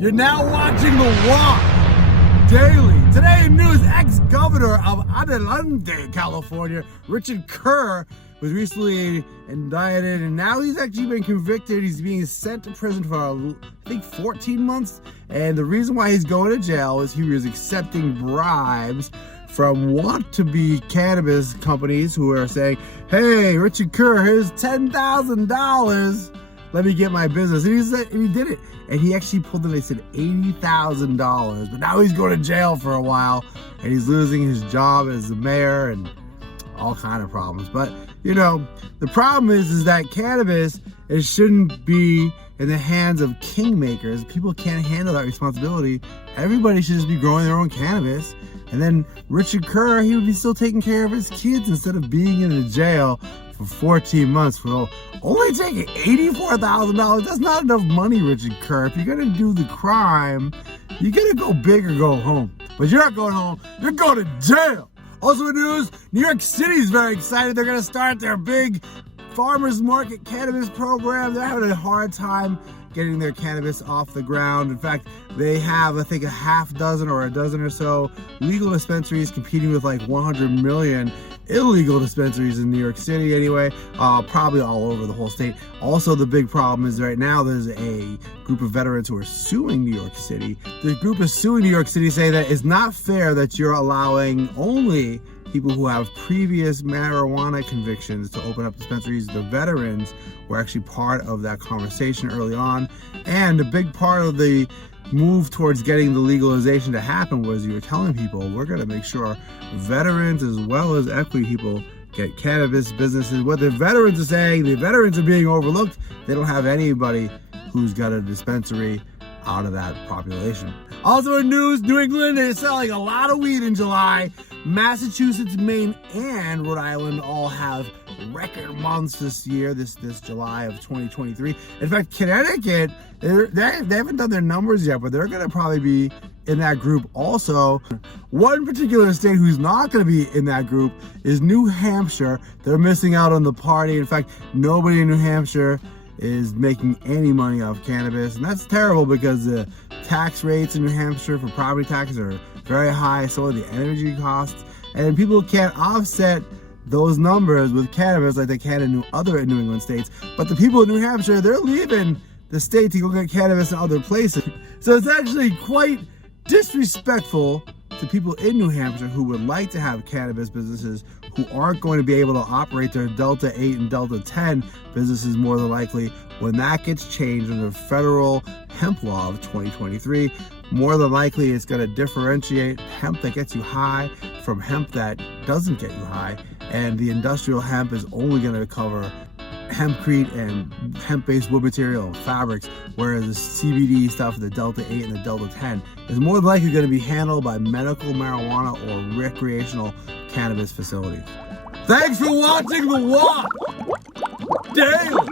You're now watching The Walk Daily. Today in news, ex-governor of Adelante, California, Richard Kerr, was recently indicted, and now he's actually been convicted. He's being sent to prison for, I think, 14 months. And the reason why he's going to jail is he was accepting bribes from want-to-be cannabis companies who are saying, hey, Richard Kerr, here's $10,000. Let me get my business. And he did it. And he actually pulled it, they said $80,000. But now he's going to jail for a while, and he's losing his job as the mayor and all kind of problems. But, you know, the problem is that cannabis, it shouldn't be in the hands of kingmakers. People can't handle that responsibility. Everybody should just be growing their own cannabis. And then Richard Kerr, he would be still taking care of his kids instead of being in a jail for 14 months for only taking $84,000. That's not enough money, Richard Kerr. If you're gonna do the crime, you're gonna go big or go home. But you're not going home, you're going to jail. Also in news, New York City is very excited. They're gonna start their big farmers market cannabis program. They're having a hard time getting their cannabis off the ground. In fact, they have, I think, a half dozen or a dozen or so legal dispensaries competing with like 100 million illegal dispensaries in New York City anyway, probably all over the whole state. Also, the big problem is right now there's a group of veterans who are suing New York City. The group is suing New York City, saying that it's not fair that you're allowing only people who have previous marijuana convictions to open up dispensaries. The veterans were actually part of that conversation early on, and a big part of the move towards getting the legalization to happen was you were telling people, we're going to make sure veterans as well as equity people get cannabis businesses. What the veterans are saying, the veterans are being overlooked. They don't have anybody who's got a dispensary out of that population. Also in news, New England is selling a lot of weed in July. Massachusetts, Maine, and Rhode Island all have record months this year, this July of 2023. In fact, Connecticut, they haven't done their numbers yet, but they're going to probably be in that group also. One particular state who's not going to be in that group is New Hampshire. They're missing out on the party. In fact, nobody in New Hampshire is making any money off cannabis, and that's terrible because the tax rates in New Hampshire for property taxes are very high, so are the energy costs, and people can't offset those numbers with cannabis like they can in other New England states. But the people in New Hampshire, they're leaving the state to go get cannabis in other places. So it's actually quite disrespectful to people in New Hampshire who would like to have cannabis businesses, who aren't going to be able to operate their Delta 8 and Delta 10 businesses more than likely when that gets changed under federal hemp law of 2023. More than likely, it's going to differentiate hemp that gets you high from hemp that doesn't get you high. And the industrial hemp is only going to cover hempcrete and hemp-based wood material and fabrics, whereas the CBD stuff, the Delta 8 and the Delta 10, is more than likely going to be handled by medical marijuana or recreational cannabis facilities. Thanks for watching The Walk Daily.